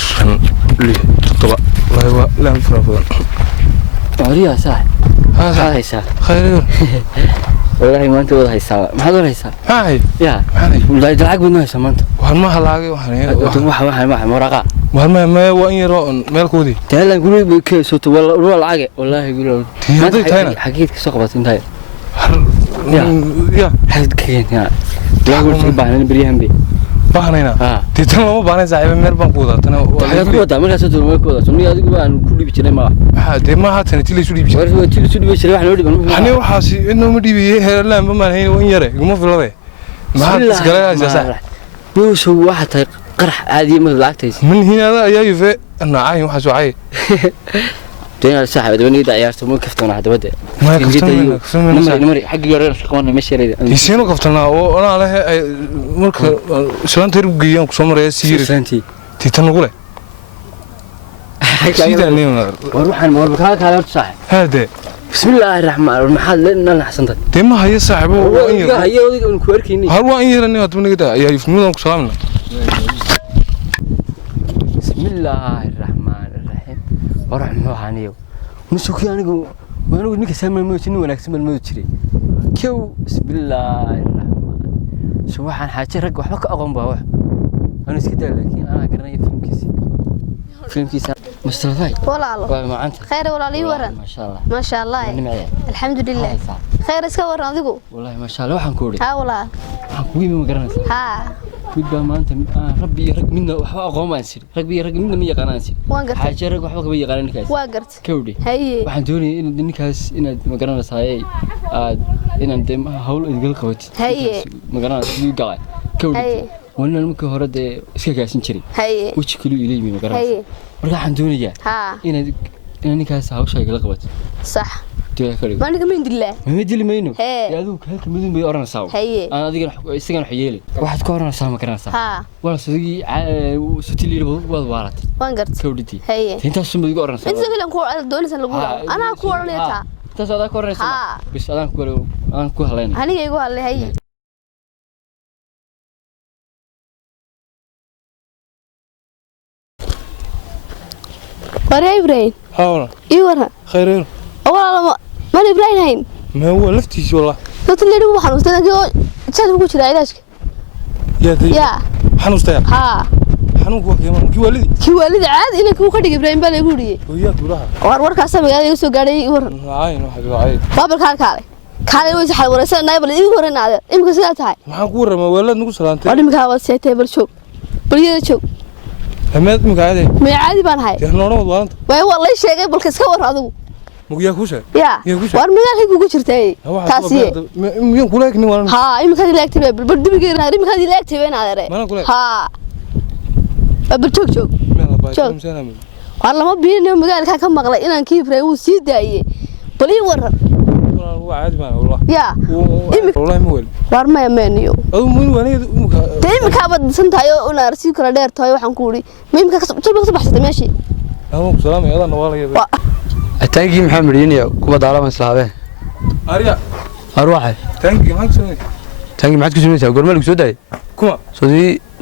شن لي طبعا والله لا فرافض عريا صاحب هذا هيسا خير والله ما أنت ولا هيسا ما هذا هيسا هاي يا هاي والله دلعك بدنا هيسا ما أنت وهالما هلاقي واحد مرقة وهالما ما وين يرون مالكودي تعال نقول بك صوت والله العاقة والله يقولون ما حكيت سقطت انت يا حد كين يا لا قلت بحنا بريهم بي بحنا تيتم ما بحنا صاحب مير بنقودا تنا حاجات قودا ما كاسو ما قودا سمي ادي بان كل بيجري ما هذه ما هاتني تلي سودي بيجري ورث تلي سودي بيجري waxna dhibin hani waxaasi inuu ma dhibiye heerlaan ma maahay oo yare iguma filade ma had isgalaya sax بيوسو واحد قرح عادي ما لعقتيس من هنا يا يفه انا عاين waxa soo caay دين صاحب دبني دا عيارته مو كفتنا هذا بدا ما كفتنا نمري حق يورين شقونه ماشي ريد يسينو كفتنا oo ana leh marka islaanta rugiyaan ku soo maray siir سنتي تيتن نقوله سيدا نيم وروح انا مربكها كان صاحب هذا بسم الله الرحمن الرحيم محل لنا حسنت تيما هي صاحبه وين هي وديك ان كوركيني هل وين يرني وتمنيدا يا يفهمون كلامنا بسم الله الرحمن الرحيم ورحمه عنيو نسوكي انغو وانو نيك سامل موجين وناكسن ما جيري كيو بسم الله الرحمن سبحان حاجه رق waxba ka aqoon baa wax انا اسكت لكن انا قرني فيلمكيس مسترفاي والله ما انت خير ولا لي ورن ما شاء الله الحمد لله خير اسك ورن اديكو والله ما شاء الله waxaan ku ori ها والله waxaan ku yimi ma garanaysaa ها midba maanta rabbi rag midna waxba aqoon baan sir rag midna ma yaqaanaan sir xaaje rag waxba kaba yaqaan ninkaas waa gart kawdi haye waxaan doonayay in ninkaas inaad ma garanaysaa aad inaan deem hawl idgal qabatid haye ma garanaysaa galay kawdi wannan markii hore de iska gaasin jiray haye wixii kale uu ileeyay ma garanaysaa marka waxaan doonayaa inaad ninkaas hawsha igala qabatid صح ما نقدر من دلله ما دلي مينو يا ذوك هلك مدن بي اورنساو انا ادينا اسغان خييلي waxaad ka oranaysaa ma garanaysaa ha wala sidii sutiliir wad waarat waan gart kawditi haye inta sum igu oranaysaa inta kale ku doonaysan lagu ana ku oranayta taas aad ku oranaysaa bis aan ku haleyn aniga igu halay haye ورا إبراهيم هاولا إيورها خيرين والله ما إبراهيم هين ما هو لفتيش والله قلت لي روح حنوس تنا كان بقول كذا علاجك يا دي يا حنوس تيا ها حنوك وكيما كي والدي عاد إنك هو خدي إبراهيم بالي يقولي ويا تقولها ور كاسة مجال يسوق قاري ور عاين واحد عاين بابل كاري ويش حال ورسنا نايبل إيه ورنا هذا إمك سنة هاي ما حقول ما ولد نقول سلامتي وأنا مكاوس سيتي برشوف بريدة شوف همات مقعدة ما عادي بان هاي تهنونه وضوانت والله شيء قبل كسكور هذا مقيا كوشة يا وارمي هيك وجو جرتي تاسيه مين كلك نوان ها إمك هذه لاكتي بدي بيجي هذه إمك هذه لاكتي وين هذا ما أنا كلك ها برشوف شوف والله ما بيني ومقال كم مغلى إن كيف رأيه سيداي بلي ورر هو عادي ما والله يا والله مول وارما يمنيو أو مول وأنا تيم كابد سنتايو أنا أرسل كلا دير تايو حنقولي مين كسب بحث ماشي أهو سلام يلا نوال يا التانكي محمد ينيا كوبا دارا مسلابه أريا أروحه تانكي ما تسوي تانكي ما تكسبني سو قرمل كسوداي كم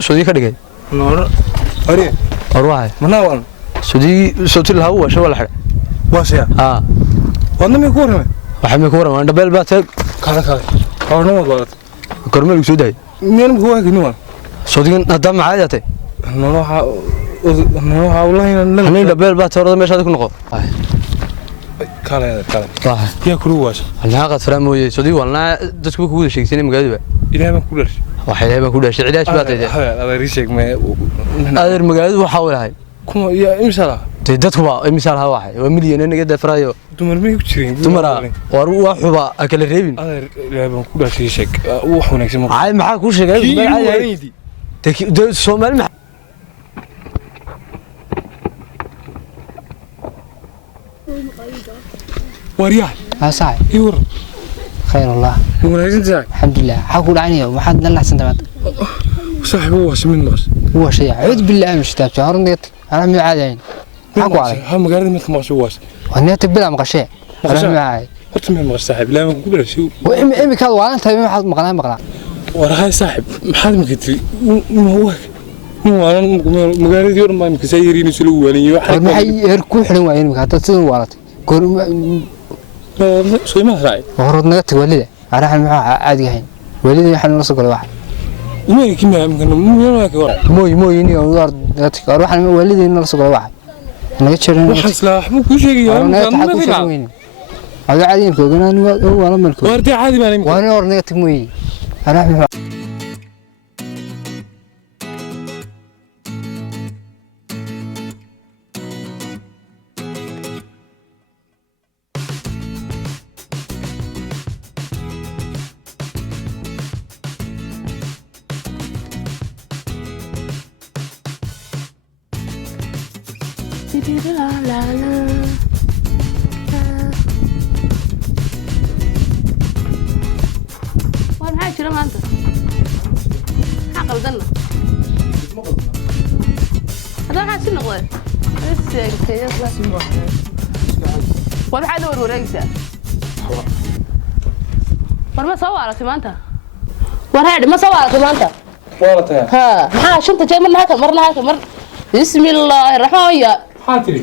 سودي كدغاي نور أريا أروحه مناوان سودي صوت الهوا شو ولا حاجه واسيا ها وانا ميكورم waxay ma ku waran dhabeel baa tag kala horno wad kormeel soo day meen ku waa gniwan soodigan hadda ma caadate noloha wallahi inaan dhabeel baa toorada meesha ku noqo kala ya kulu waas anaa qad faraamooyay soodi walna dadku ku wada sheegsanay magaalada ilaahay ma ku dhashay waxay ma ku dhashay cilaaj baa tahay adeer sheeg ma adeer magaalada waxa walahay kuma ya imsala dadku waa imsal ha waxay waa milyan inaga dafrayo dumar ma ku jireen dumara war waa xuba akala reebin adeer ilaahay baan ku dhashay sheeg wax wanaagsan ma ay maxaa ku sheegay caadi Soomaali ma wariya صاحي يور خير الله wanaagsan tahay الحمد لله حقول عني وحد الله حسن تمام صاحب هو سمين ماس هو شيء اعوذ بالله من الشيطان هرنيت انا مي عادين حقوا علي ها magaalada mid ma soo waas ونيت بلا مقشي انا مي عادي horta ma maqas saaxib ilaahay ma ku dhashay وامي كاد وانت ما حد مقنع warahay saaxib maxaad magtay ma وانا مقالة يورم ما مكسيرين يسلو ولي war maxay heer ku xiran waayeen imika hadda sidoo waalatay goorma شيء ما راعي horod naga tag walida araxan maxaa caadi yahay walida waxaan la soo galay wax ما كنا يمكن مو ما mooy ini oo war naga tag war waxaan walida in la soo galay wax naga jirin wax islaax muu ku sheegay naga ma tag filan aga caadi in koogana waa la malko warti caadi baan waa in hor naga tag mooy araxan war maxaa jira maanta maxaa qaldanna hadda maxaa si noqday war maxaad la warwareegaysaa war ma soo waaratay maanta war haadhi ma soo waaratay maanta والله ها maxaa shanta jeer marna halka marna halka mar bismillaahi raxmaan ya حاتري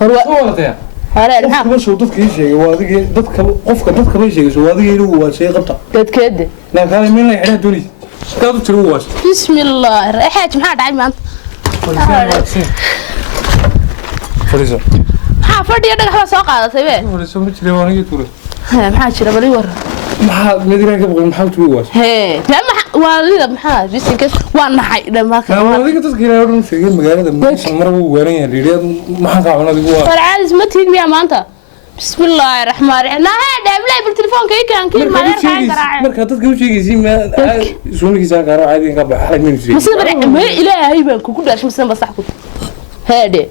horwa والله hareer maxaa ما شو dadka ii sheegay waa adiga dadka qofka dadka bay sheegay waa adiga inuu waa shay qabta dadkeeda la kale meel ay xidha doonay dad u tiro waas bismillaahi raxaaj maxaa dhacay maanta fariiso maxaa fadhiya dhagax baa soo qaadatay be fariiso ma jiro waan iga tuuray maxaa jira bali war maxaa madiina ka baqay maxaa tuuray waas hee waa lida maxaa bisinkas waa naxay dhammaadka waa adiga dadka ilaa oo sheegay magaalada meesha mar uu weeran yahay riidad maxaa ka cunaa adigu waa war caadis ma tiid miya maanta bismillaahi raxmaan raxiim naa dhablay bil telefoonka ii kan kiin ma leer kaan garaac marka dadka u sheegaysi ma suuligiisa gaaro caadi ka baxay min sheegay masna bari ma ilaahay baan kugu dhashay masna ba sax ku heede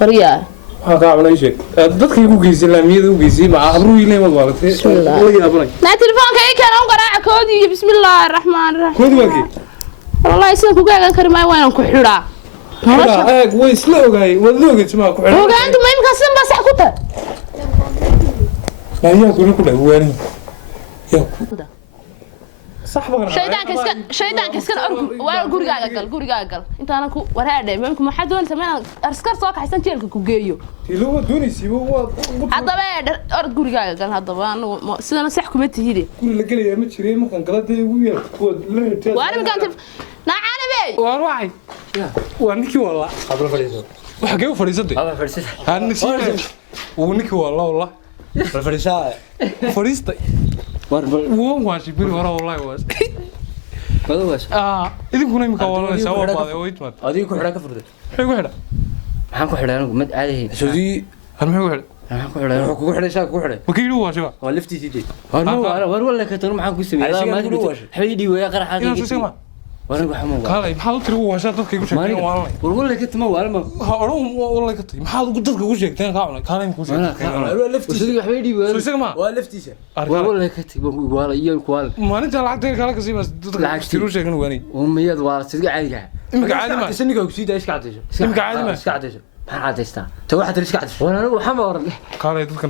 wariya waxaa ka cunay sheeg dadka igu geysay laamiyada u geysay ma abru ilay wad waalatay la yaabay naa telefoonka ii kan garaac koodi bismillaahi raxmaan raxiim koodi waakii والله يسلم كوجا كان ما وين كحرا ايه ويس لا اوغاي ودوغ اسمع كحرا هو انت ما يمكن سن بس حكوته لا يا كل كله وين يا صح بقى شيطان كسكن ارجو waa gurigaaga gal intaana ku waraadhay meelku ma xad doonta ma askar soo kaxaysan jeelka ku geeyo tilo doonaysi waa hadaba ord gurigaaga gal hadaba anu sidana sax kuma tihide guri la galaya ma jireen markan galaday ugu yar kuwa la heetay waan imkaan naacana bay waan waxay waa ninkii wala qabla fadhiiso waxa geeyo fadhiisatay هذا فرسي aan nisiibay uu ninkii wala wala فرسي fadhiistay wuu waashi bir hore wallahi waas هذا واش idinkuna imika wala soo baaday oo itmaad هذه كحرا كفرد maxay ku xidha maxaan ku xidhay anigu mid caadi ahayn sodii hal maxay ku xidha maxaan ku xidhay kugu xidhay shaak kugu xidhay wakiilu waashiba waa laftiisii jeed war wala ka tan maxaan ku sameeyay Asiga ma lagu waashay. xidhi way qaraxa inaan soo ma war anigu xamoo kaalay maxaad u tiri waashaa dadka igu sheegteen waalay war wala ka tama waalma ha oran wala ka tiri maxaad ugu dadka ugu sheegteen ka cunay kaalay ku sheegteen waa laftiisa wasiga xidhi way soo isaga ma waa laftiisa war wala ka timo wala iyo kuwal maalinta lacagta kala ka siibas dadka igu sheegeen waani umiyad waa sidii caadiga imika caadi ma isniga ku siida iska cadayso imika caadi ma iska cadayso maxaa cadaystaa ta waxa tir iska cadayso war anigu xamoo kaalay dadka